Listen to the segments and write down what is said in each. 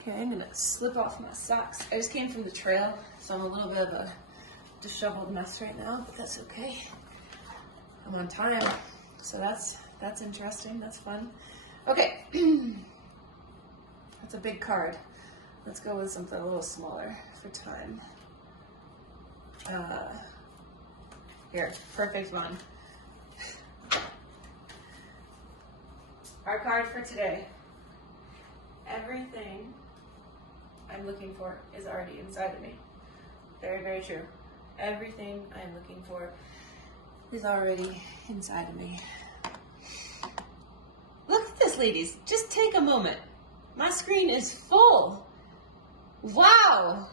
Okay, I'm gonna slip off my socks. I just came from the trail, so I'm a little bit of a disheveled mess right now, but that's okay. I'm on time, so that's interesting, that's fun. Okay, that's a big card. Let's go with something a little smaller for time. Here, perfect one. Our card for today. Everything I'm looking for is already inside of me. Very, very true. Everything I'm looking for is already inside of me. Look at this, ladies. Just take a moment. My screen is full. Wow.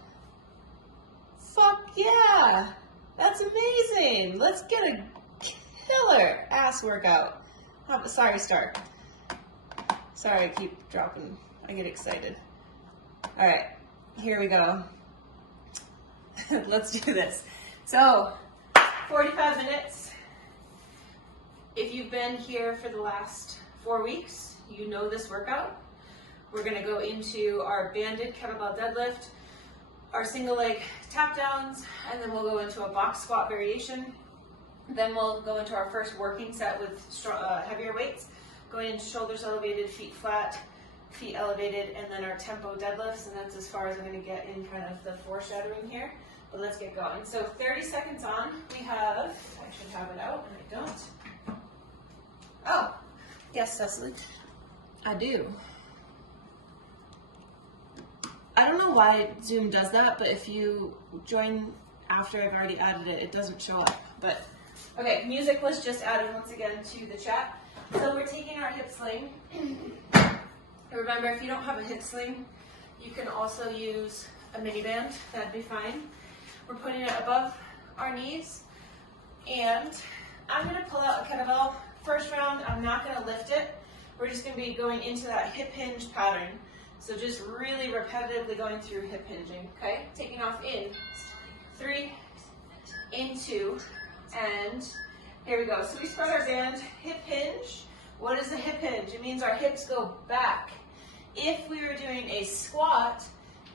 Fuck yeah. That's amazing. Let's get a killer ass workout. Sorry, Star. Sorry, I keep dropping. I get excited. All right, here we go. Let's do this. So, 45 minutes. If you've been here for the last 4 weeks, you know this workout. We're gonna go into our banded kettlebell deadlift, our single leg tap downs, and then we'll go into a box squat variation. Then we'll go into our first working set with heavier weights, going into shoulders elevated, feet flat, feet elevated, and then our tempo deadlifts, and that's as far as I'm going to get in kind of the foreshadowing here. But let's get going. So 30 seconds on, we have, I should have it out, and I don't. Oh, yes, Cecily, I do. I don't know why Zoom does that, but if you join after I've already added it, it doesn't show up. But okay, music was just added once again to the chat. So we're taking our hip sling. Remember, if you don't have a hip sling, you can also use a mini band. That'd be fine. We're putting it above our knees, and I'm going to pull out a kettlebell. First round, I'm not going to lift it. We're just going to be going into that hip hinge pattern. So just really repetitively going through hip hinging, okay? Taking off in 3, in 2, and here we go. So we start our band, hip hinge. What is a hip hinge? It means our hips go back. If we were doing a squat,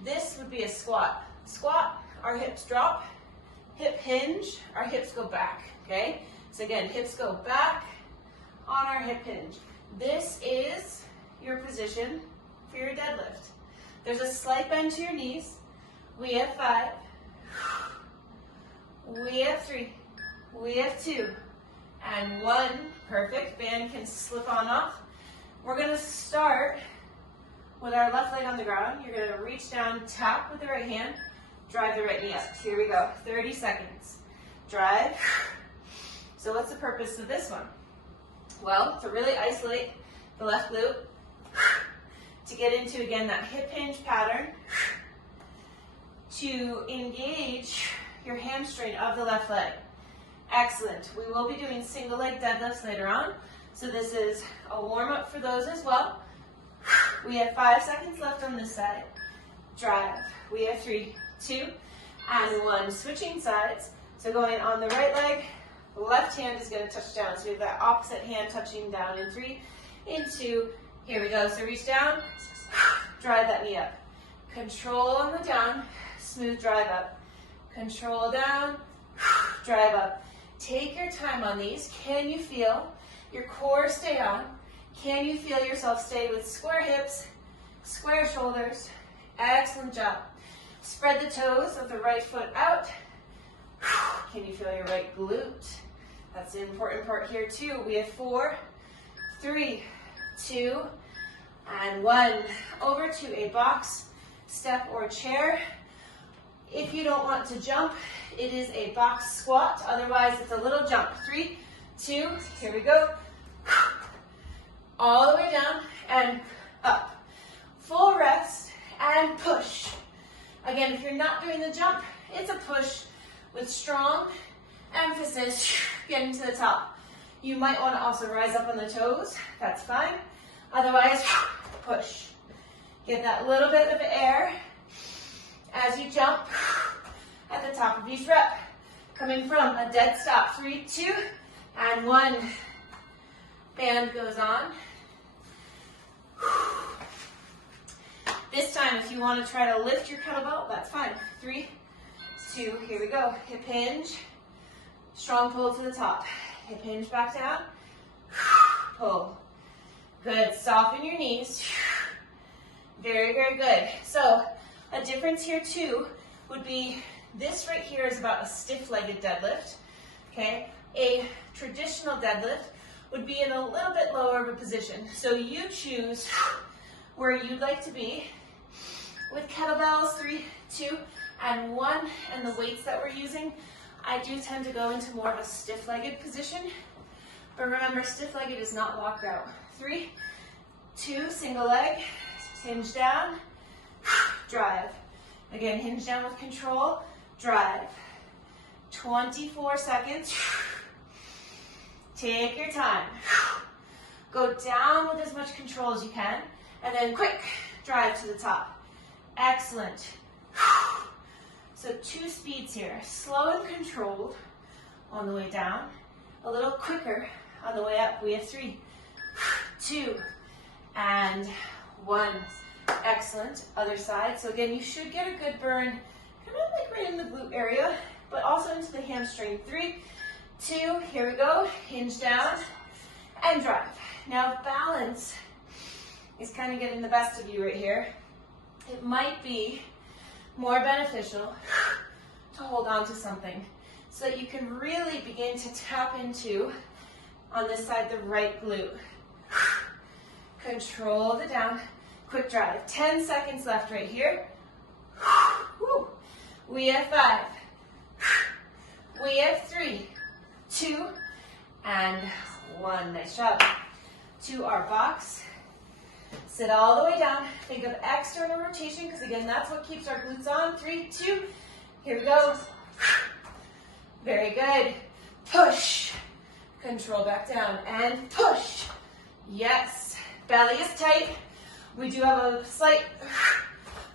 this would be a squat. Squat, our hips drop. Hip hinge, our hips go back, okay? So again, hips go back on our hip hinge. This is your position for your deadlift. There's a slight bend to your knees. We have 5. We have 3. We have 2. And 1. Perfect. Band can slip on off. We're going to start with our left leg on the ground. You're going to reach down, tap with the right hand, drive the right knee up. Here we go. 30 seconds. Drive. So what's the purpose of this one? Well, to really isolate the left glute, to get into, again, that hip hinge pattern, to engage your hamstring of the left leg. Excellent. We will be doing single leg deadlifts later on, so this is a warm-up for those as well. We have 5 seconds left on this side. Drive. We have 3, 2, and 1. Switching sides. So going on the right leg, the left hand is going to touch down. So we have that opposite hand touching down in 3, in 2. Here we go. So reach down, drive that knee up. Control on the down, smooth drive up. Control down, drive up. Take your time on these. Can you feel your core stay on? Can you feel yourself stay with square hips, square shoulders? Excellent job. Spread the toes of the right foot out. Can you feel your right glute? That's the important part here too. We have 4, 3, 2, and 1. Over to a box, step, or chair. If you don't want to jump, it is a box squat. Otherwise, it's a little jump. 3, 2, here we go. All the way down and up. Full rest and push. Again, if you're not doing the jump, it's a push with strong emphasis getting to the top. You might want to also rise up on the toes. That's fine. Otherwise, push. Get that little bit of air as you jump at the top of each rep. Coming from a dead stop. 3, 2, and 1. Band goes on. This time, if you want to try to lift your kettlebell, that's fine. 3, 2, here we go. Hip hinge, strong pull to the top. Hip hinge back down, pull. Good, soften your knees. Very, very good. So a difference here too would be this right here is about a stiff-legged deadlift, okay? A traditional deadlift would be in a little bit lower of a position. So you choose where you'd like to be. With kettlebells, 3, 2, and 1, and the weights that we're using, I do tend to go into more of a stiff-legged position. But remember, stiff-legged is not locked out. 3, 2, single leg, hinge down, drive. Again, hinge down with control, drive. 24 seconds. Take your time. Go down with as much control as you can, and then quick, drive to the top. Excellent. So 2 speeds here, slow and controlled on the way down, a little quicker on the way up. We have 3, 2, and 1. Excellent. Other side. So again, you should get a good burn, kind of like right in the glute area, but also into the hamstring. 3, 2, here we go. Hinge down and drive. Now balance is kind of getting the best of you right here. It might be more beneficial to hold on to something so that you can really begin to tap into, on this side, the right glute. Control the down, quick drive. 10 seconds left right here. We have 5. We have 3, 2, and 1. Nice job. To our box. Sit all the way down. Think of external rotation, because again, that's what keeps our glutes on. 3, 2, here we go. Very good. Push. Control back down and push. Yes. Belly is tight. We do have a slight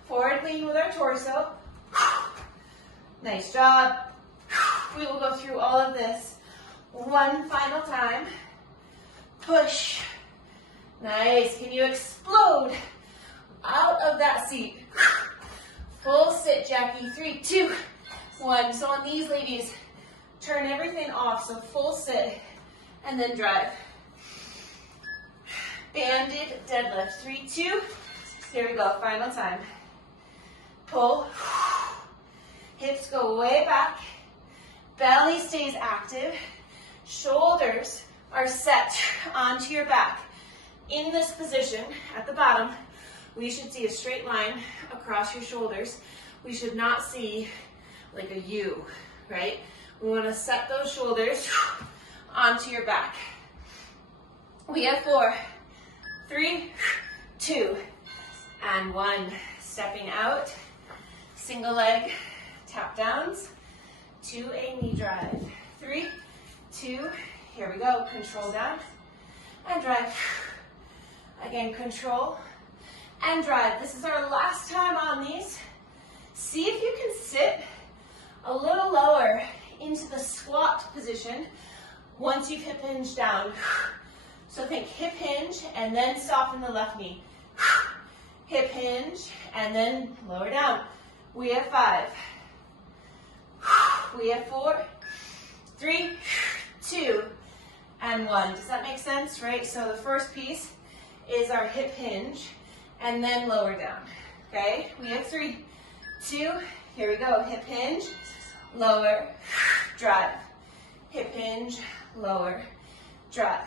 forward lean with our torso. Nice job. We will go through all of this one final time. Push. Nice. Can you explode out of that seat? Full sit, Jackie. 3, 2, 1. So on these, ladies, turn everything off. So full sit and then drive. Banded deadlift. 3, 2. Here we go. Final time. Pull. Hips go way back. Belly stays active. Shoulders are set onto your back. In this position, at the bottom, we should see a straight line across your shoulders. We should not see like a U, right? We want to set those shoulders onto your back. We have 4, 3, 2, and 1. Stepping out, single leg tap downs to a knee drive. 3, 2, here we go. Control down and drive. Again, control and drive. This is our last time on these. See if you can sit a little lower into the squat position once you've hip hinged down. So think hip hinge and then soften the left knee. Hip hinge and then lower down. We have 5. We have 4, 3, 2, and 1. Does that make sense, right? So the first piece is our hip hinge and then lower down, okay? We have 3, 2, here we go. Hip hinge, lower, drive. Hip hinge, lower, drive.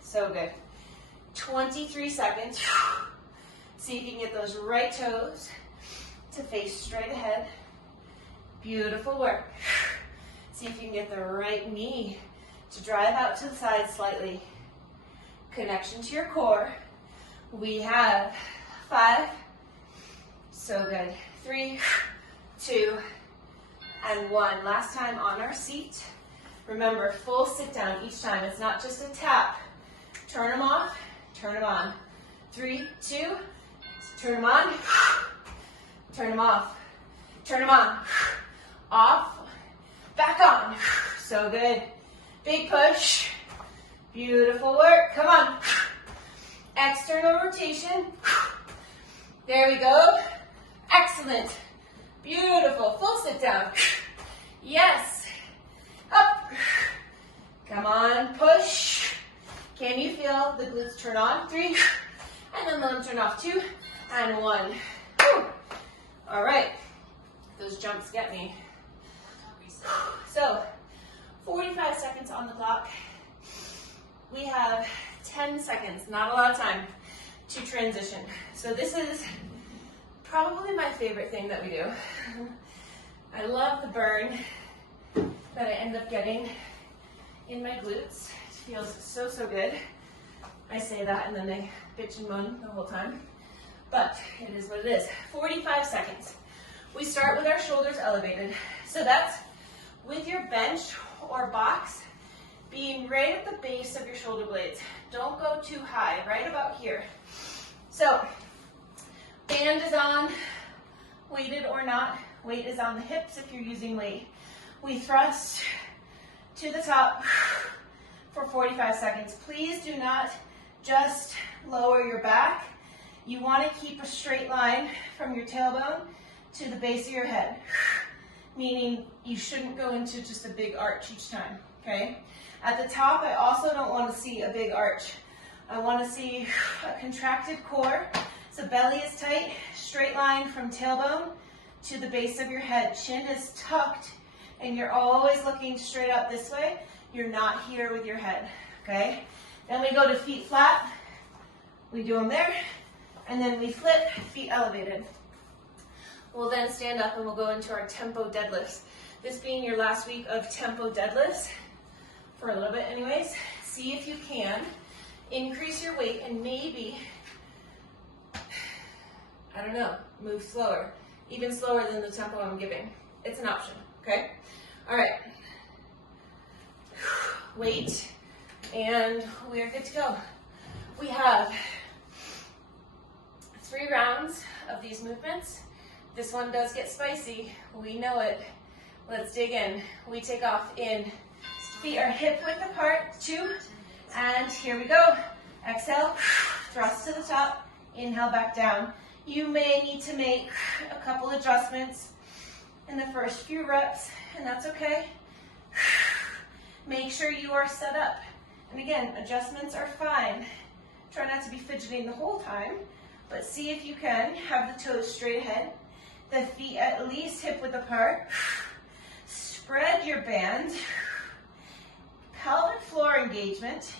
So good. 23 seconds. See if you can get those right toes to face straight ahead. Beautiful work. See if you can get the right knee to drive out to the side slightly. Connection to your core. We have 5. So good. 3, 2, and 1. Last time on our seat. Remember, full sit down each time. It's not just a tap. Turn them off, turn them on. 3, 2, turn them on, turn them off, turn them on, off, back on. So good. Big push. Beautiful work. Come on. External rotation. There we go. Excellent. Beautiful. Full sit down. Yes. Up. Come on, push. Can you feel the glutes turn on? 3, and then let them turn off. 2, and 1. Whew. All right. Those jumps get me. So, 45 seconds on the clock. We have 10 seconds, not a lot of time, to transition. So this is probably my favorite thing that we do. I love the burn that I end up getting in my glutes. It feels so, so good. I say that and then I bitch and moan the whole time. But it is what it is. 45 seconds. We start with our shoulders elevated. So that's with your bench or box being right at the base of your shoulder blades. Don't go too high, right about here. So, band is on, weighted or not. Weight is on the hips if you're using weight. We thrust to the top for 45 seconds. Please do not just lower your back. You want to keep a straight line from your tailbone to the base of your head, meaning you shouldn't go into just a big arch each time, okay? At the top, I also don't want to see a big arch. I want to see a contracted core, so belly is tight, straight line from tailbone to the base of your head. Chin is tucked, and you're always looking straight up this way. You're not here with your head, okay? Then we go to feet flat. We do them there, and then we flip, feet elevated. We'll then stand up and we'll go into our tempo deadlifts. This being your last week of tempo deadlifts, for a little bit anyways, see if you can increase your weight and maybe, I don't know, move slower, even slower than the tempo I'm giving. It's an option, okay? All right. Wait, and we are good to go. We have 3 rounds of these movements. This one does get spicy. We know it. Let's dig in. We take off in. Feet are hip width apart. 2, and here we go. Exhale, thrust to the top. Inhale back down. You may need to make a couple adjustments in the first few reps, and that's okay. Make sure you are set up. And again, adjustments are fine. Try not to be fidgeting the whole time, but see if you can have the toes straight ahead. The feet at least hip width apart. Spread your band. Pelvic floor engagement.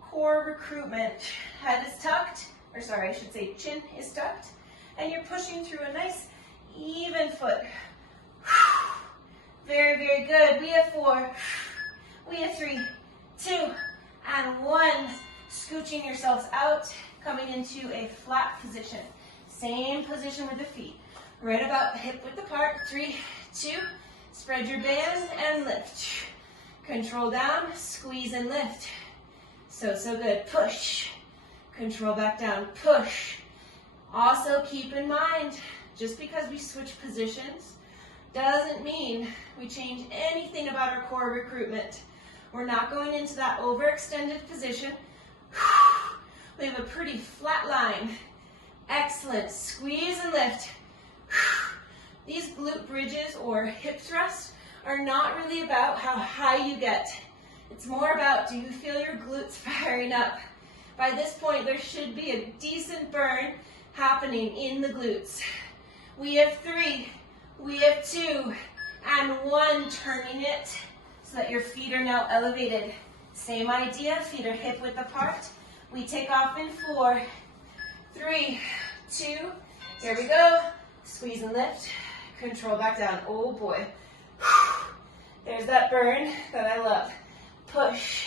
Core recruitment. Head is tucked, or sorry, I should say chin is tucked. And you're pushing through a nice even foot. Very, very good. We have 4. We have 3, 2, and 1. Scooching yourselves out, coming into a flat position. Same position with the feet. Right about hip width apart. 3, 2, spread your band and lift. Control down, squeeze and lift. So, so good. Push. Control back down. Push. Also keep in mind, just because we switch positions doesn't mean we change anything about our core recruitment. We're not going into that overextended position. We have a pretty flat line. Excellent. Squeeze and lift. These glute bridges or hip thrusts are not really about how high you get. It's more about, do you feel your glutes firing up? By this point, there should be a decent burn happening in the glutes. We have 3, we have 2, and 1. Turning it so that your feet are now elevated. Same idea, feet are hip width apart. We take off in 4, 3, 2, here we go. Squeeze and lift, control back down. Oh boy. There's that burn that I love. Push,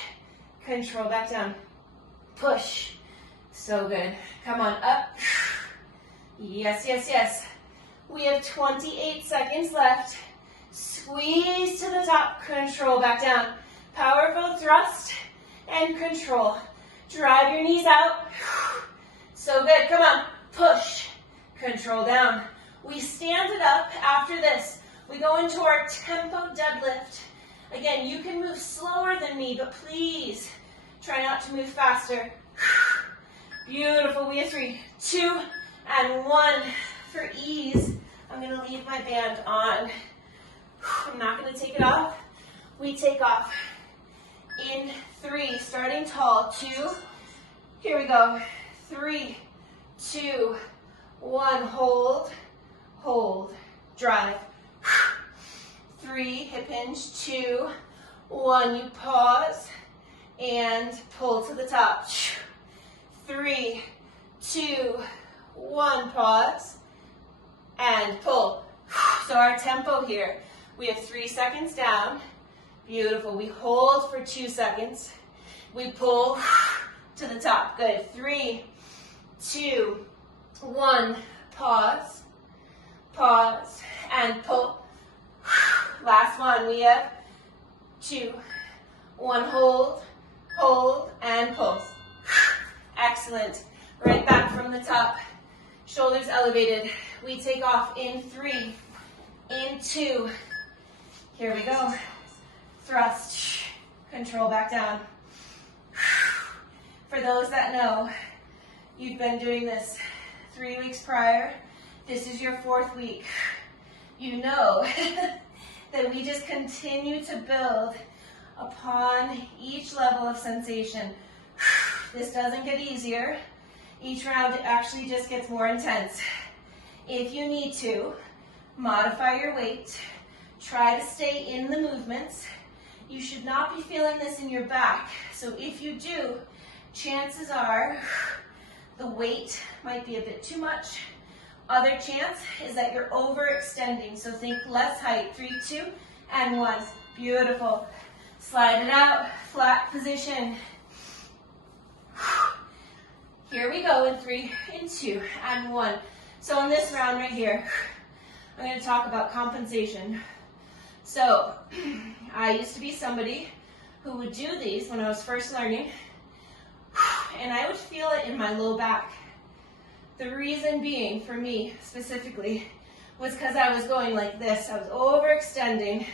control back down. Push, so good. Come on, up. Yes, yes, yes. We have 28 seconds left. Squeeze to the top, control back down. Powerful thrust and control. Drive your knees out. So good, come on. Push, control down. We stand it up after this. We go into our tempo deadlift. Again, you can move slower than me, but please try not to move faster. Beautiful, we have 3, 2, and 1. For ease, I'm going to leave my band on. I'm not going to take it off. We take off in 3, starting tall, 2. Here we go. 3, 2, 1. Hold, hold, drive. 3, hip hinge, 2, 1. You pause and pull to the top. 3, 2, 1. Pause and pull. So our tempo here, we have 3 seconds down. Beautiful. We hold for 2 seconds. We pull to the top. Good. 3, 2, 1. Pause, pause, and pull. Last one. We have 2, 1. Hold, hold, and pull. Excellent. Right back from the top. Shoulders elevated. We take off in 3, in 2. Here we go. Thrust. Control back down. For those that know, you've been doing this 3 weeks prior. This is your 4th week. You know that we just continue to build upon each level of sensation. This doesn't get easier. Each round, it actually just gets more intense. If you need to, modify your weight. Try to stay in the movements. You should not be feeling this in your back. So if you do, chances are the weight might be a bit too much. Other chance is that you're overextending. So think less height. 3, 2, and 1. Beautiful. Slide it out. Flat position. Here we go in 3, in 2, and 1. So in this round right here, I'm going to talk about compensation. So I used to be somebody who would do these when I was first learning, and I would feel it in my low back. The reason being, for me specifically, was because I was going like this. I was overextending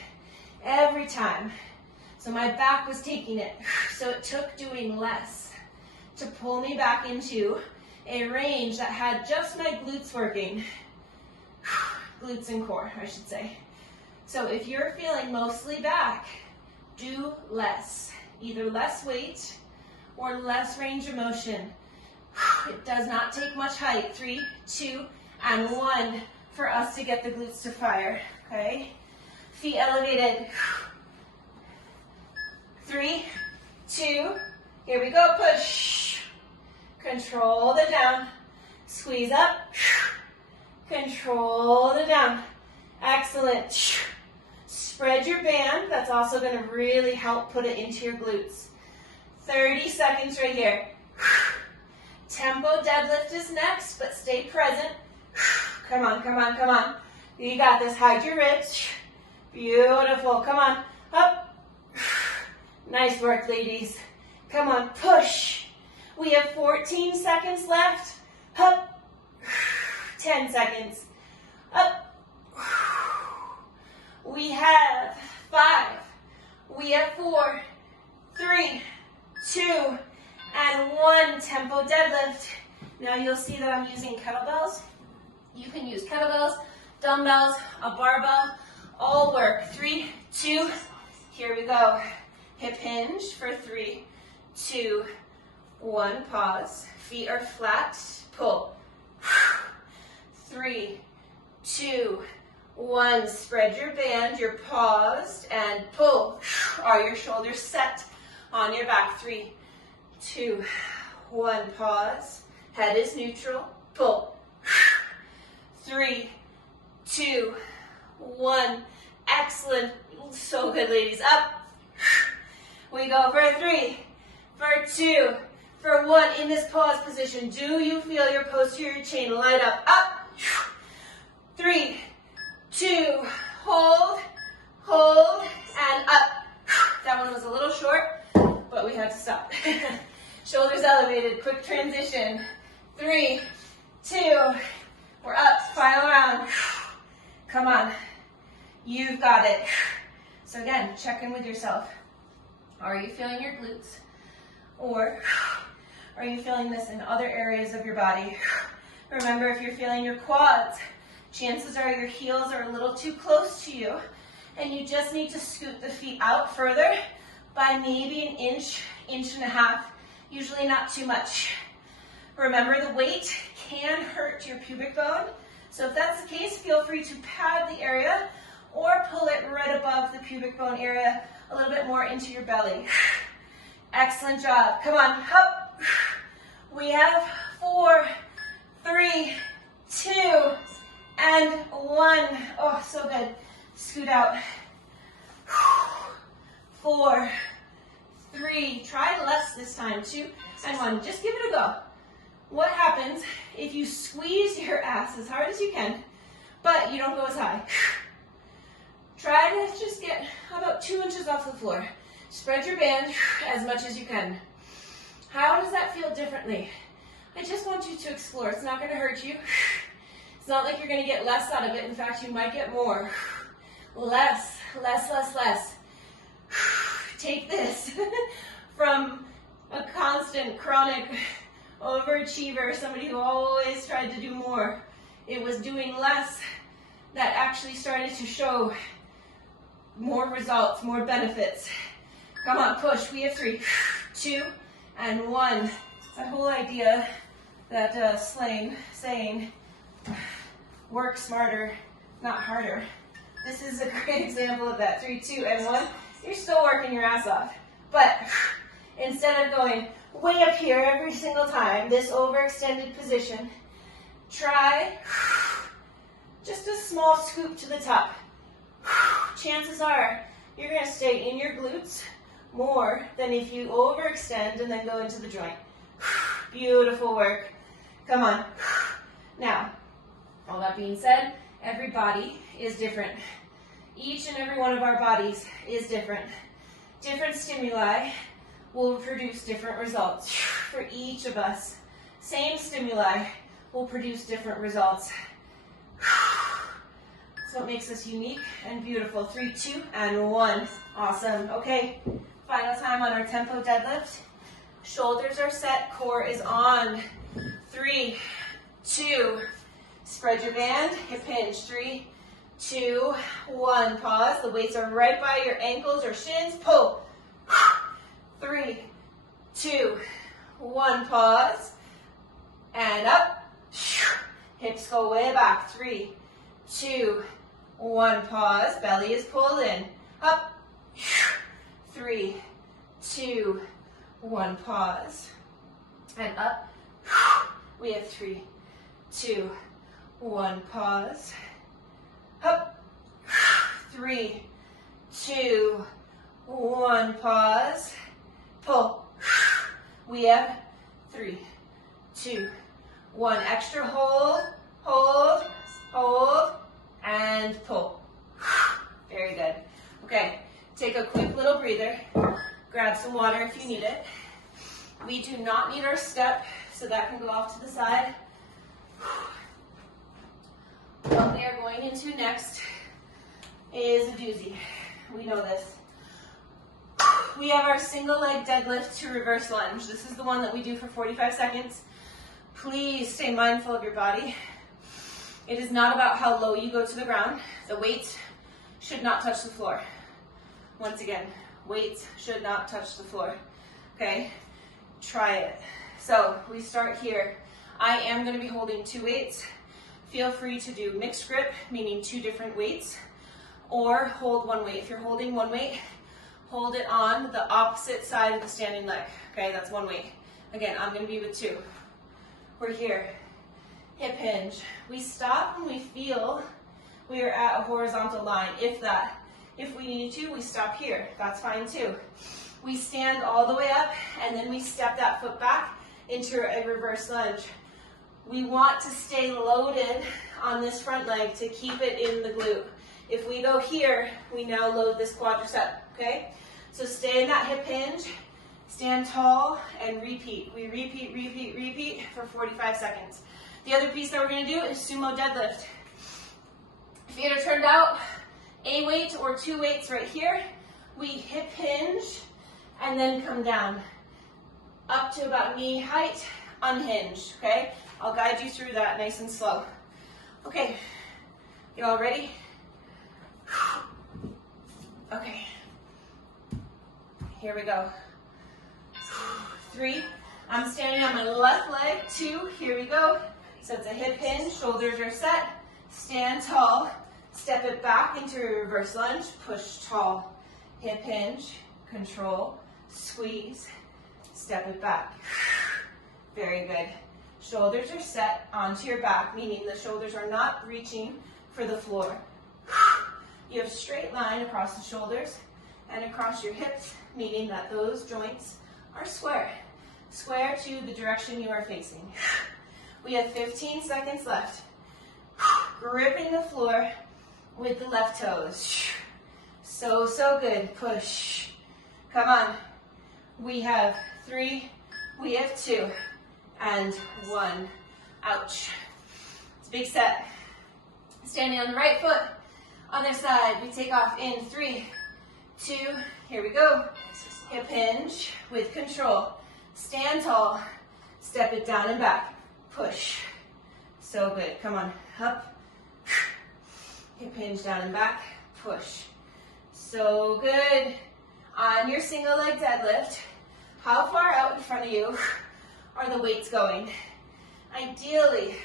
every time. So my back was taking it. So it took doing less to pull me back into a range that had just my glutes working. Glutes and core, I should say. So if you're feeling mostly back, do less. Either less weight or less range of motion. It does not take much height. 3, 2, and 1 for us to get the glutes to fire, okay? Feet elevated. 3, 2, here we go, push. Control the down. Squeeze up. Control the down. Excellent. Spread your band. That's also going to really help put it into your glutes. 30 seconds right here. Tempo deadlift is next, but stay present. Come on, come on, come on. You got this. Hide your ribs. Beautiful. Come on. Up. Nice work, ladies. Come on, push. We have 14 seconds left. Up. 10 seconds. Up. We have 5. We have 4, 3, 2, and 1. Tempo deadlift. Now you'll see that I'm using kettlebells. You can use kettlebells, dumbbells, a barbell, all work. 3, 2, here we go. Hip hinge for 3, 2, 1. Pause. Feet are flat. Pull. 3, 2, 1. Spread your band. You're paused and pull. Are your shoulders set on your back? 3, 2, 1. Pause. Head is neutral. Pull. 3, 2, 1. Excellent. So good, ladies. Up. We go for 3, for 2, for 1. In this pause position, do you feel your posterior chain light up? Up. 3, 2, hold, hold, and up. That one was a little short, but we had to stop. Shoulders elevated, quick transition. 3, 2, we're up, final round. Come on, you've got it. So again, check in with yourself. Are you feeling your glutes? Or are you feeling this in other areas of your body? Remember, if you're feeling your quads, chances are your heels are a little too close to you, and you just need to scoot the feet out further by maybe an inch, inch and a half, usually not too much. Remember, the weight can hurt your pubic bone, so if that's the case, feel free to pad the area or pull it right above the pubic bone area, a little bit more into your belly. Excellent job. Come on, up. We have 4, 3, 2, and 1. Oh, so good. Scoot out. 4, 3, try less this time, 2, and 1. Just give it a go. What happens if you squeeze your ass as hard as you can, but you don't go as high? Try to just get about 2 inches off the floor. Spread your band as much as you can. How does that feel differently? I just want you to explore. It's not going to hurt you. It's not like you're going to get less out of it. In fact, you might get more. Less, less, less, less. Take this from a constant, chronic overachiever, somebody who always tried to do more. It was doing less that actually started to show more results, more benefits. Come on, push. We have 3, 2, and 1. That whole idea that saying, work smarter, not harder. This is a great example of that. 3, 2, and 1. You're still working your ass off. But instead of going way up here every single time, this overextended position, try just a small scoop to the top. Chances are you're going to stay in your glutes more than if you overextend and then go into the joint. Beautiful work. Come on. Now, all that being said, every body is different. Each and every one of our bodies is different. Different stimuli will produce different results for each of us. Same stimuli will produce different results. So it makes us unique and beautiful. 3, 2, and 1. Awesome. Okay, final time on our tempo deadlift. Shoulders are set, core is on. 3, 2, spread your band, hip hinge. 3, 2, 1, pause. The weights are right by your ankles or shins. Pull. 3, 2, 1, pause. And up. Hips go way back. 3, 2, 1, pause. Belly is pulled in. Up. 3, 2, 1, pause. And up. We have 3, 2, 1, pause. Up. 3, 2, 1, pause. Pull. We have 3, 2, 1. Extra hold, hold, hold, and pull. Very good. Okay, take a quick little breather. Grab some water if you need it. We do not need our step, so that can go off to the side. What we are going into next is a doozy. We know this. We have our single leg deadlift to reverse lunge. This is the one that we do for 45 seconds. Please stay mindful of your body. It is not about how low you go to the ground. The weights should not touch the floor. Once again, weights should not touch the floor. Okay, try it. So we start here. I am going to be holding 2 weights. Feel free to do mixed grip, meaning 2 different weights, or hold 1 weight. If you're holding 1 weight, hold it on the opposite side of the standing leg. Okay, that's 1 weight. Again, I'm going to be with 2. We're here. Hip hinge. We stop when we feel we are at a horizontal line, if that. If we need to, we stop here. That's fine too. We stand all the way up, and then we step that foot back into a reverse lunge. We want to stay loaded on this front leg to keep it in the glute. If we go here, we now load this quadricep, okay? So stay in that hip hinge, stand tall, and repeat. We repeat, repeat, repeat for 45 seconds. The other piece that we're going to do is sumo deadlift. Feet are turned out, a weight or 2 weights right here. We hip hinge and then come down. Up to about knee height, unhinged, okay? I'll guide you through that nice and slow. Okay, you all ready? Okay, here we go. 3, I'm standing on my left leg. 2, here we go. So it's a hip hinge, shoulders are set, stand tall, step it back into a reverse lunge, push tall, hip hinge, control, squeeze, step it back. Very good. Shoulders are set onto your back, meaning the shoulders are not reaching for the floor. You have a straight line across the shoulders and across your hips, meaning that those joints are square. Square to the direction you are facing. We have 15 seconds left. Gripping the floor with the left toes. So, so good. Push. Come on. We have 3, we have 2, and 1. Ouch. It's a big set. Standing on the right foot. Other side, we take off in 3, 2, here we go. Hip hinge with control. Stand tall, step it down and back. Push. So good. Come on. Up. Hip hinge down and back. Push. So good. On your single leg deadlift, how far out in front of you are the weights going? Ideally,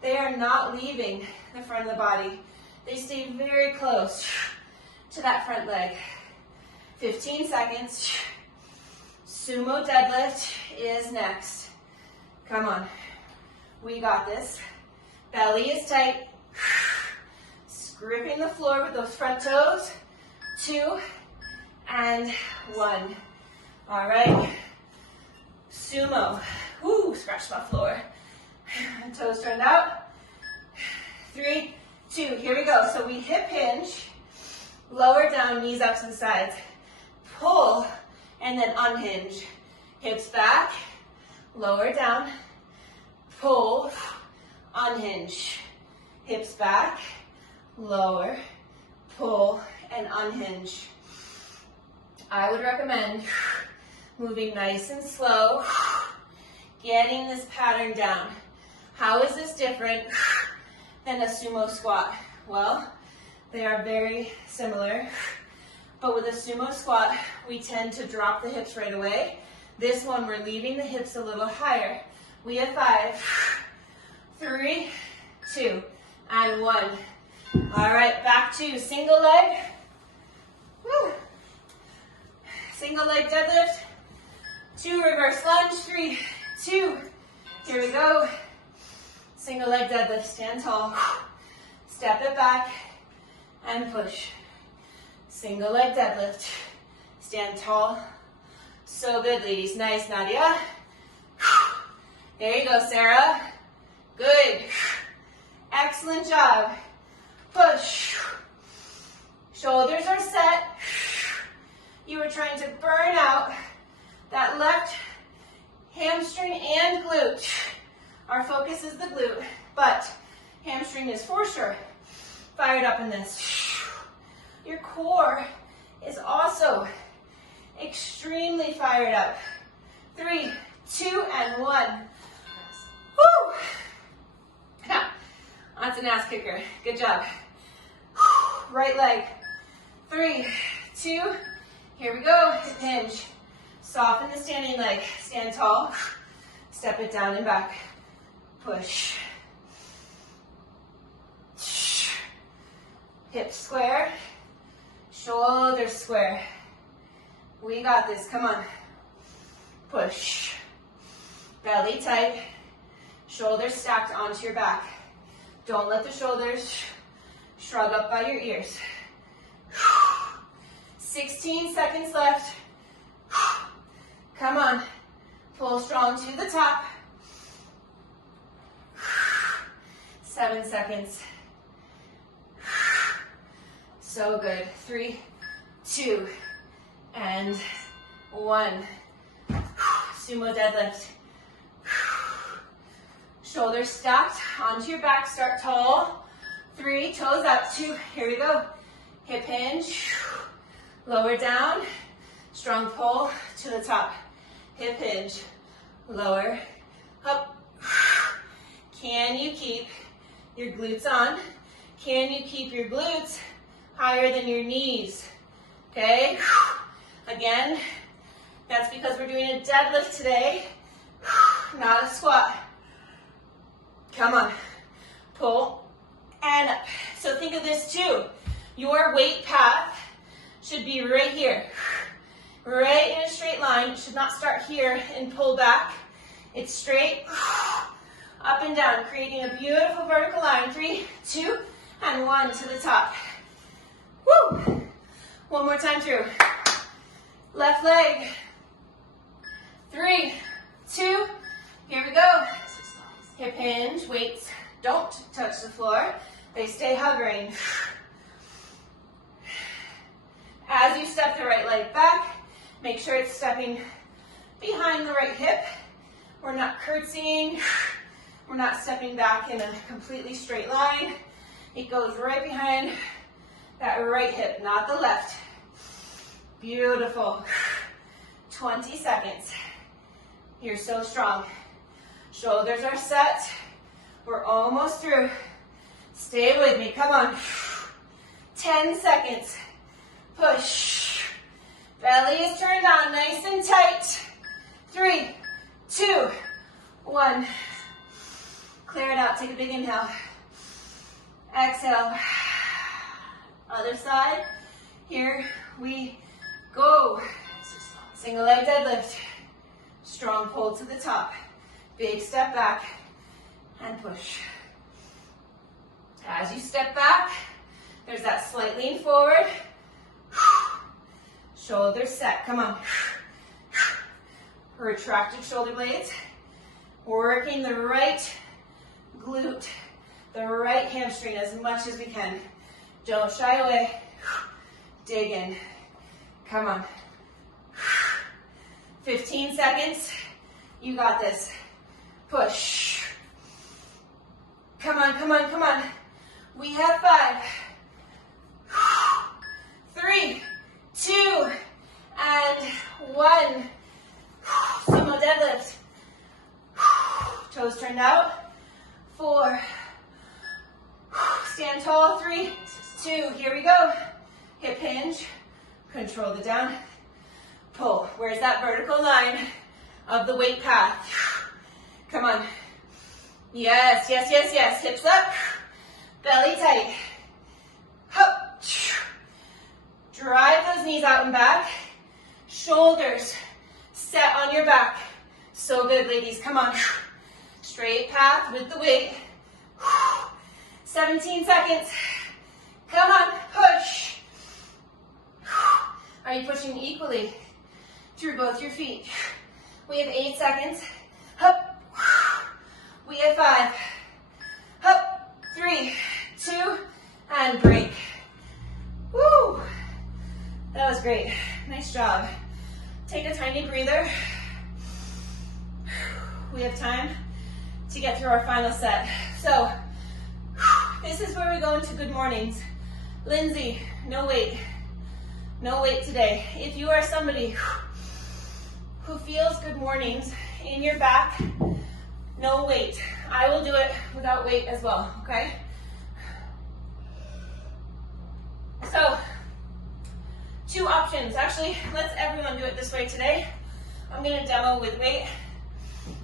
they are not leaving the front of the body. They stay very close to that front leg. 15 seconds. Sumo deadlift is next. Come on. We got this. Belly is tight. Gripping the floor with those front toes. 2 and 1. All right. Sumo. Woo, scratch the floor. Toes turned out. 3, 2, here we go. So we hip hinge, lower down, knees up to the sides. Pull, and then unhinge. Hips back, lower down, pull, unhinge. Hips back, lower, pull, and unhinge. I would recommend moving nice and slow, getting this pattern down. How is this different than a sumo squat? Well, they are very similar, but with a sumo squat, we tend to drop the hips right away. This one, we're leaving the hips a little higher. We have 5, 3, 2, and 1. All right, back to single leg. Woo. Single leg deadlift. 2, reverse lunge. 3, 2. Here we go. Single leg deadlift. Stand tall. Step it back and push. Single leg deadlift. Stand tall. So good, ladies. Nice, Nadia. There you go, Sarah. Good. Excellent job. Push. Shoulders are set. You are trying to burn out that left hamstring and glute. Our focus is the glute, but hamstring is for sure fired up in this. Your core is also extremely fired up. 3, 2, and 1. Woo! That's an ass kicker. Good job. Right leg. 3, 2, here we go. Hip hinge. Soften the standing leg. Stand tall. Step it down and back. Push. Hips square. Shoulders square. We got this. Come on. Push. Belly tight. Shoulders stacked onto your back. Don't let the shoulders shrug up by your ears. 16 seconds left. Come on. Pull strong to the top. 7 seconds. So good. 3, 2, and 1. Sumo deadlift. Shoulders stacked onto your back. Start tall. 3, toes up. 2, here we go. Hip hinge. Lower down. Strong pull to the top. Hip hinge. Lower. Up. Can you keep your glutes on? Can you keep your glutes higher than your knees? Okay? Again, that's because we're doing a deadlift today, not a squat. Come on. Pull and up. So think of this too. Your weight path should be right here. Right in a straight line. It should not start here and pull back. It's straight, up and down, creating a beautiful vertical line. 3, 2, and 1 to the top. Woo! One more time through. Left leg. 3, 2, here we go. Hip hinge, weights don't touch the floor. They stay hovering. As you step the right leg back, make sure it's stepping behind the right hip. We're not curtsying. We're not stepping back in a completely straight line. It goes right behind that right hip, not the left. Beautiful. 20 seconds. You're so strong. Shoulders are set. We're almost through. Stay with me. Come on. 10 seconds. Push. Belly is turned on, nice and tight. 3, 2, 1. Clear it out. Take a big inhale. Exhale. Other side. Here we go. Single leg deadlift. Strong pull to the top. Big step back and push. As you step back, there's that slight lean forward. Shoulders set. Come on. Retracted shoulder blades. Working the right glute, the right hamstring as much as we can. Don't shy away. Dig in. Come on. 15 seconds. You got this. Push. Come on, come on, come on. We have 5, 3, 2, and 1. Sumo deadlift. Toes turned out. 4. Stand tall. 3, 2. Here we go. Hip hinge. Control the down. Pull. Where's that vertical line of the weight path? Come on. Yes, yes, yes, yes. Hips up. Belly tight. Hup. Drive those knees out and back. Shoulders set on your back. So good, ladies. Come on. Straight path with the weight. 17 seconds. Come on. Push. Are you pushing equally through both your feet? We have 8 seconds. Hup. We have 5. Hup. 3, 2, and break. Woo! That was great. Nice job. Take a tiny breather. We have time to get through our final set. So, this is where we go into good mornings. Lindsay, no weight. No weight today. If you are somebody who feels good mornings in your back, no weight. I will do it without weight as well, okay? So, 2 options. Actually, let's everyone do it this way today. I'm gonna demo with weight,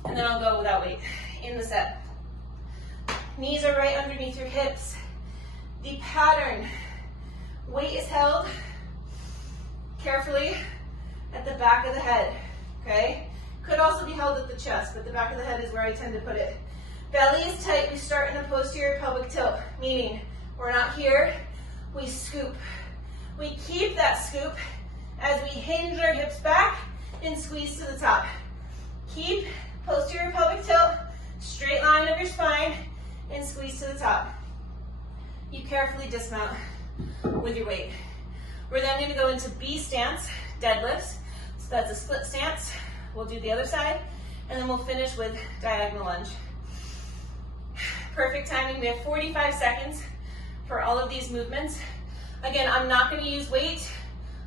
and then I'll go without weight in the set. Knees are right underneath your hips. The pattern, weight is held carefully at the back of the head, okay? Could also be held at the chest, but the back of the head is where I tend to put it. Belly is tight, we start in a posterior pelvic tilt, meaning we're not here, we scoop. We keep that scoop as we hinge our hips back and squeeze to the top. Keep posterior pelvic tilt, straight line of your spine, and squeeze to the top. You carefully dismount with your weight. We're then going to go into B stance, deadlifts. So that's a split stance. We'll do the other side, and then we'll finish with diagonal lunge. Perfect timing. We have 45 seconds for all of these movements. Again, I'm not going to use weight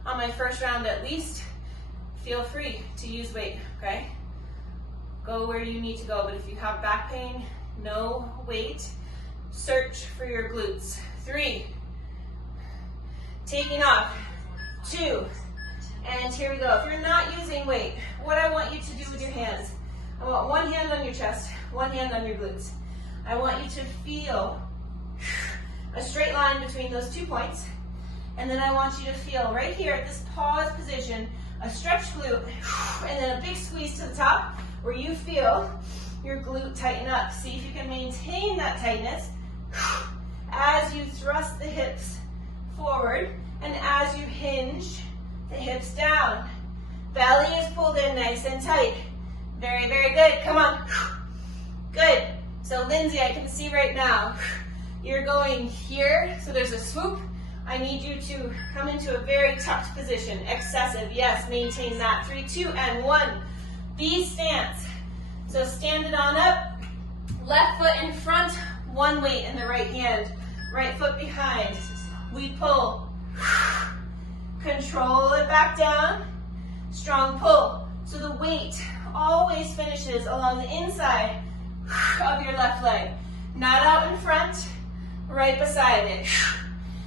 on my first round at least. Feel free to use weight, okay? Go where you need to go, but if you have back pain, no weight. Search for your glutes. 3, taking off, 2, and here we go. If you're not using weight, what I want you to do with your hands, I want one hand on your chest, one hand on your glutes. I want you to feel a straight line between those 2 points, and then I want you to feel right here at this pause position, a stretched glute, and then a big squeeze to the top where you feel your glute tighten up. See if you can maintain that tightness as you thrust the hips forward and as you hinge the hips down. Belly is pulled in nice and tight. Very, very good. Come on. Good. So Lindsay, I can see right now, you're going here, so there's a swoop. I need you to come into a very tucked position. Excessive, yes, maintain that. 3, 2, and 1. B stance. So stand it on up. Left foot in front, one weight in the right hand. Right foot behind. We pull. Control it back down. Strong pull. So the weight always finishes along the inside of your left leg. Not out in front, right beside it.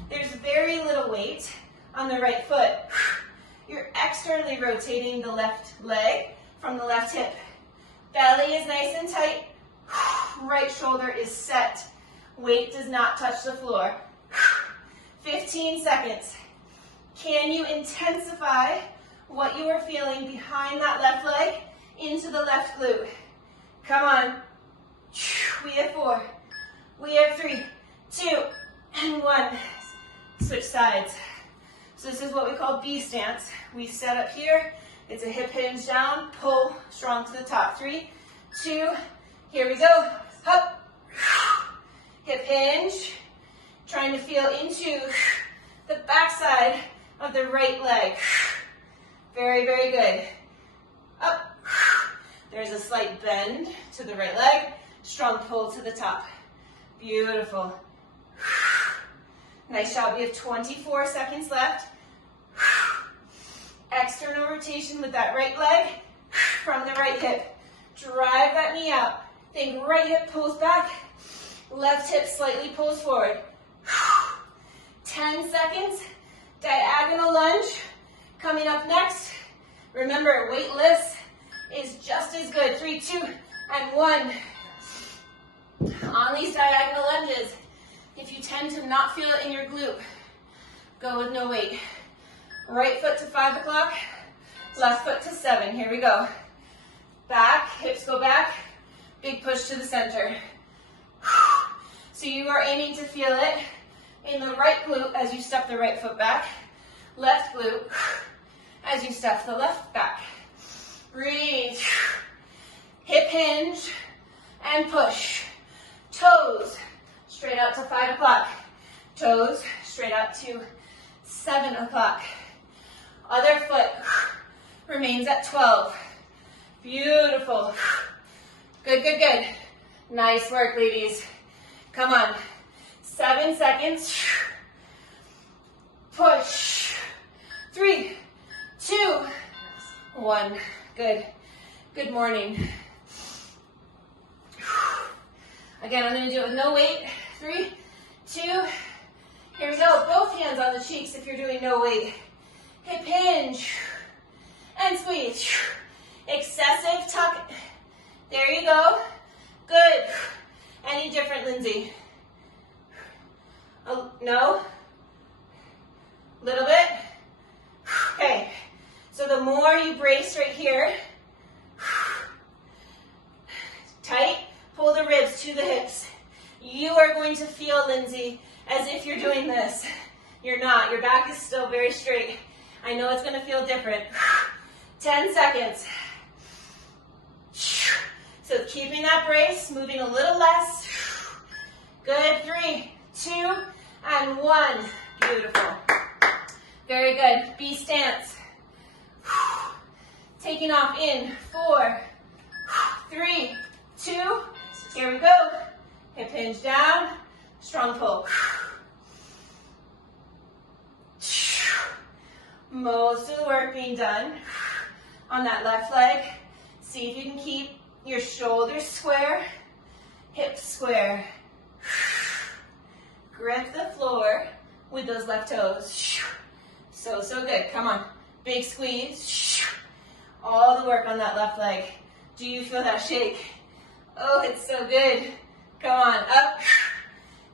There's very little weight on the right foot. You're externally rotating the left leg from the left hip. Belly is nice and tight. Right shoulder is set. Weight does not touch the floor. 15 seconds. Can you intensify what you are feeling behind that left leg into the left glute? Come on. We have 4. We have 3, 2, and 1. Switch sides. So this is what we call B stance. We set up here. It's a hip hinge down, pull strong to the top. 3, 2, here we go. Up. Hip hinge. Trying to feel into the backside of the right leg. Very, very good. Up. There's a slight bend to the right leg. Strong pull to the top. Beautiful. Nice job. We have 24 seconds left. External rotation with that right leg from the right hip. Drive that knee out. Think right hip pulls back. Left hip slightly pulls forward. 10 seconds. Diagonal lunge. Coming up next. Remember, weightless is just as good. 3, 2, and 1. On these diagonal lunges, if you tend to not feel it in your glute, go with no weight. Right foot to 5 o'clock, left foot to 7. Here we go. Back, hips go back, big push to the center. So you are aiming to feel it in the right glute as you step the right foot back, left glute as you step the left back. Breathe. Hip hinge and push. Toes straight out to 5 o'clock. Toes straight out to 7 o'clock. Other foot remains at 12. Beautiful. Good, good, good. Nice work, ladies. Come on. 7 seconds. Push. 3, 2, 1. Good. Good morning. Again, I'm going to do it with no weight. 3, 2, here we go. Both hands on the cheeks if you're doing no weight. Hip hinge and squeeze. Excessive tuck. There you go. Good. Any different, Lindsay? Oh, no? Little bit? Okay. So the more you brace right here, tight, pull the ribs to the hips. You are going to feel, Lindsay, as if you're doing this. You're not. Your back is still very straight. I know it's going to feel different. 10 seconds. So keeping that brace, moving a little less. Good. 3, 2, and 1. Beautiful. Very good. B stance. Taking off in 4, 3, 2. Here we go. Hip hinge down. Strong pull. Most of the work being done on that left leg. See if you can keep your shoulders square, hips square. Grip the floor with those left toes. So, so good. Come on. Big squeeze. All the work on that left leg. Do you feel that shake? Oh, it's so good. Come on, up.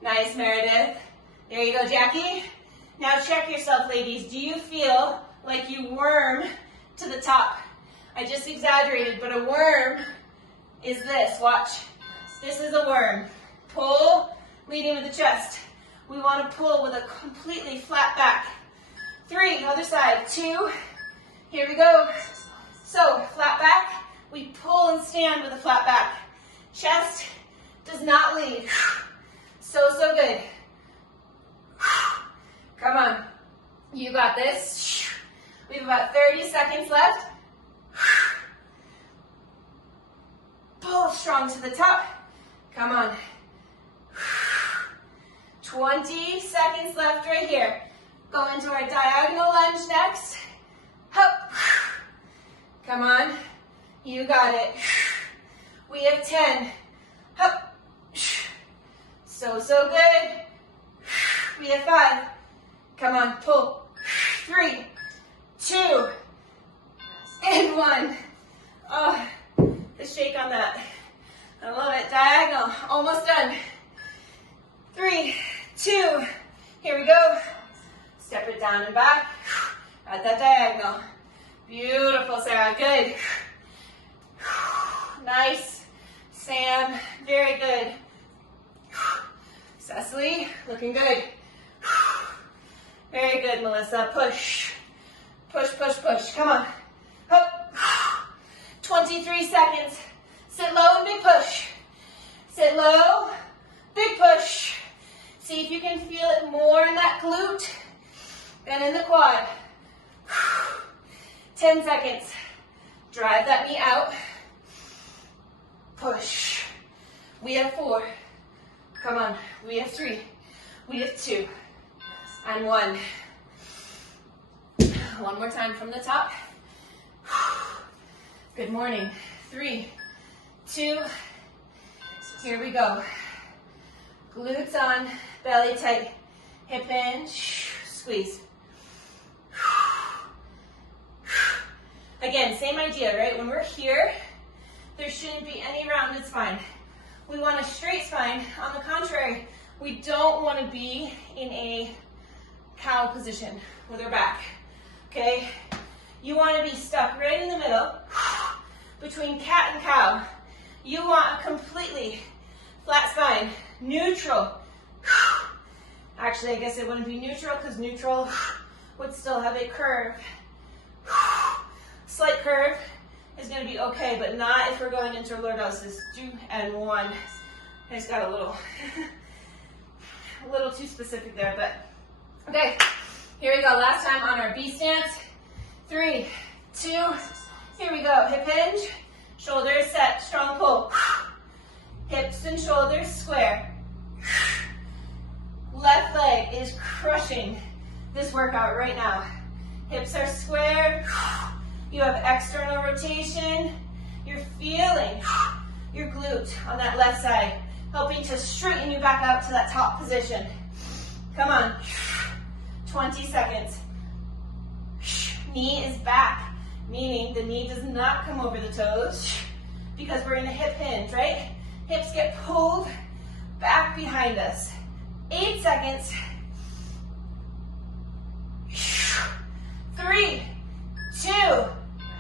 Nice, Meredith. There you go, Jackie. Now check yourself, ladies. Do you feel like you worm to the top? I just exaggerated, but a worm is this. Watch. This is a worm. Pull, leading with the chest. We want to pull with a completely flat back. 3, other side. 2, here we go. So, flat back, we pull and stand with a flat back. Chest does not lead. So, so good. Come on. You got this. We have about 30 seconds left. Pull strong to the top. Come on. 20 seconds left right here. Go into our diagonal lunge next. Hup. Come on. You got it. We have 10. Hup. So, so good. We have 5. Come on, pull. 3, 2, and 1. Oh, the shake on that. I love it. Diagonal. Almost done. 3, 2. Here we go. Step it down and back. At that diagonal. Beautiful, Sarah. Good. Nice. Sam. Very good. Cecily. Looking good. Very good, Melissa. Push. Push, push, push. Come on. Up. 23 seconds. Sit low and big push. Sit low. Big push. See if you can feel it more in that glute than in the quad. 10 seconds. Drive that knee out. Push. We have 4. Come on. We have 3. We have 2. And 1. One more time from the top. Good morning. 3, 2. Here we go. Glutes on, belly tight. Hip hinge, squeeze. Again, same idea, right? When we're here, there shouldn't be any rounded spine. We want a straight spine. On the contrary, we don't want to be in a cow position with our back, okay? You want to be stuck right in the middle between cat and cow. You want a completely flat spine, neutral. Actually, I guess it wouldn't be neutral because neutral would still have a curve. Slight curve is going to be okay, but not if we're going into lordosis. 2 and 1. I just got a little too specific there, but okay. Here we go. Last time on our B stance. 3, 2. Here we go. Hip hinge. Shoulders set. Strong pull. Hips and shoulders square. Left leg is crushing this workout right now. Hips are square. You have external rotation. You're feeling your glute on that left side, helping to straighten you back out to that top position. Come on. 20 seconds. Knee is back, meaning the knee does not come over the toes because we're in a hip hinge, right? Hips get pulled back behind us. 8 seconds. 3, 2,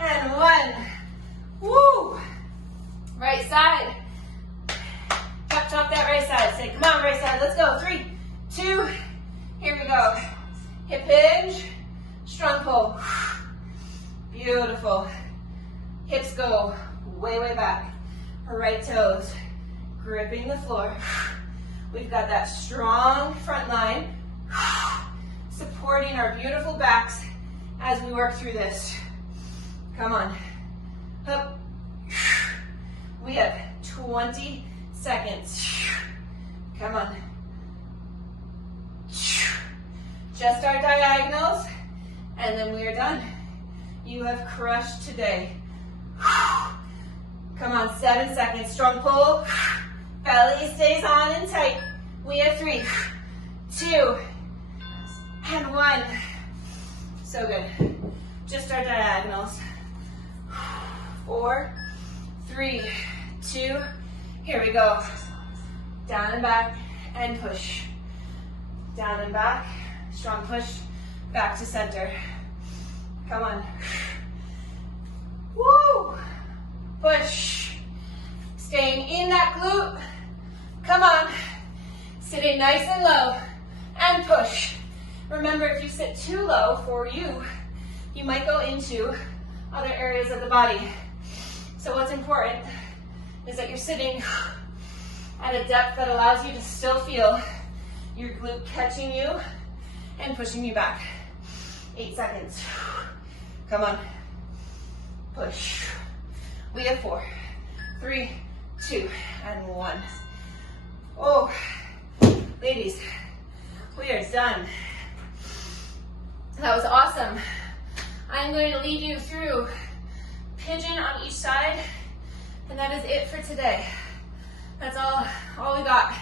and 1. Woo! Right side. Chop, chop that right side. Say, come on, right side. Let's go. 3, 2. Here we go. Hip hinge. Strong pull. Beautiful. Hips go way, way back. Right toes gripping the floor. We've got that strong front line supporting our beautiful backs as we work through this. Come on. Up. We have 20 seconds. Come on. Just our diagonals, and then we are done. You have crushed today. Come on, 7 seconds. Strong pull. Belly stays on and tight. We have 3, 2, and 1. So good. Just our diagonals. 4, 3, 2. Here we go. Down and back and push. Down and back. Strong push. Back to center. Come on. Woo! Push. Staying in that glute. Come on. Sitting nice and low. And push. Remember, if you sit too low for you, you might go into other areas of the body. So what's important is that you're sitting at a depth that allows you to still feel your glute catching you and pushing you back. 8 seconds. Come on. Push. We have 4, 3, 2, and 1. Oh, ladies, we are done. That was awesome. I'm going to lead you through pigeon on each side, and that is it for today. That's all we got.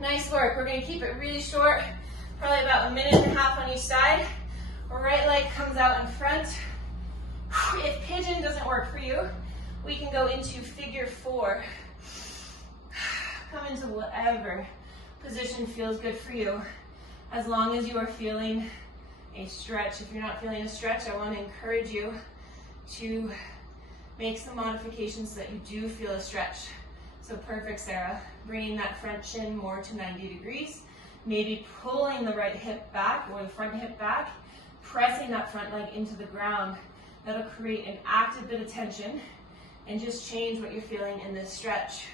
Nice work. We're going to keep it really short, probably about 1.5 minutes on each side. Right leg comes out in front. If pigeon doesn't work for you, we can go into figure 4. Come into whatever position feels good for you, as long as you are feeling a stretch. If you're not feeling a stretch, I want to encourage you to make some modifications so that you do feel a stretch. So perfect, Sarah. Bringing that front shin more to 90 degrees. Maybe pulling the right hip back or the front hip back, pressing that front leg into the ground. That'll create an active bit of tension and just change what you're feeling in this stretch.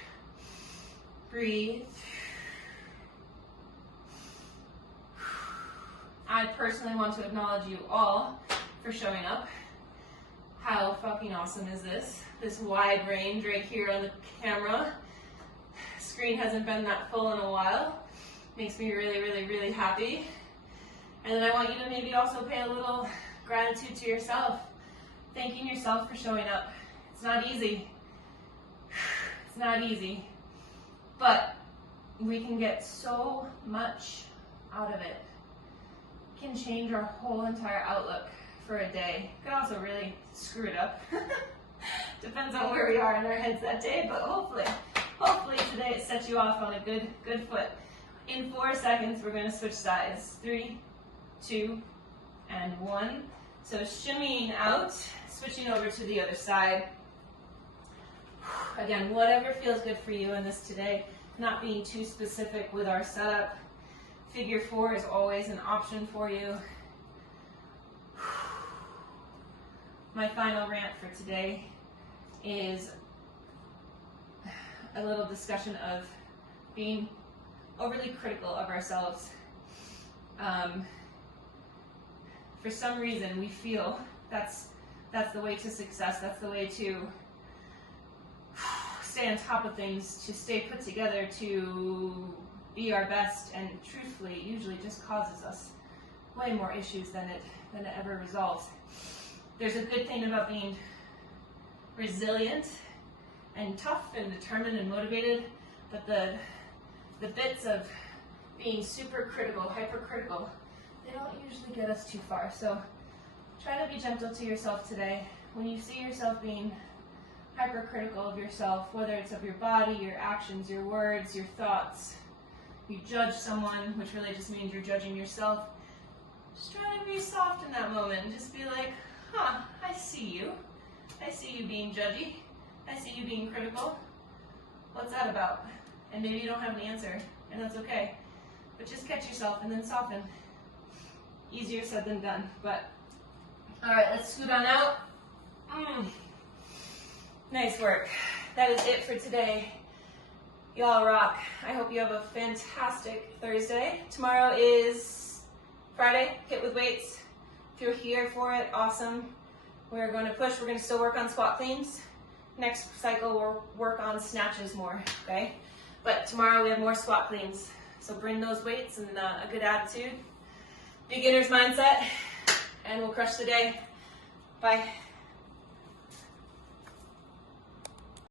Breathe. I personally want to acknowledge you all for showing up. How fucking awesome is this? This wide range right here on the camera. Screen hasn't been that full in a while. Makes me really, really, really happy. And then I want you to maybe also pay a little gratitude to yourself. Thanking yourself for showing up. It's not easy. It's not easy. But we can get so much out of it. It can change our whole entire outlook for a day. It can also really screw it up. Depends on where we are in our heads that day, but hopefully today it sets you off on a good foot. In 4 seconds, we're going to switch sides. 3, 2, and 1. So shimmying out, switching over to the other side. Again, whatever feels good for you in this today, not being too specific with our setup. Figure 4 is always an option for you. My final rant for today is a little discussion of being overly critical of ourselves. For some reason, we feel that's the way to success, that's the way to stay on top of things, to stay put together, to be our best, and truthfully, it usually just causes us way more issues than it ever resolves. There's a good thing about being resilient and tough and determined and motivated, but the bits of being super critical, hypercritical, they don't usually get us too far. So try to be gentle to yourself today. When you see yourself being hypercritical of yourself, whether it's of your body, your actions, your words, your thoughts, you judge someone, which really just means you're judging yourself, just try to be soft in that moment and just be like, I see you. I see you being judgy. I see you being critical. What's that about? And maybe you don't have an answer, and that's okay. But just catch yourself and then soften. Easier said than done, but all right, let's scoot on out. Nice work. That is it for today. Y'all rock. I hope you have a fantastic Thursday. Tomorrow is Friday, hit with weights. If you're here for it, awesome. We're going to push. We're going to still work on squat cleans. Next cycle, we'll work on snatches more, okay? But tomorrow we have more squat cleans. So bring those weights and a good attitude. Beginner's mindset, and we'll crush the day. Bye.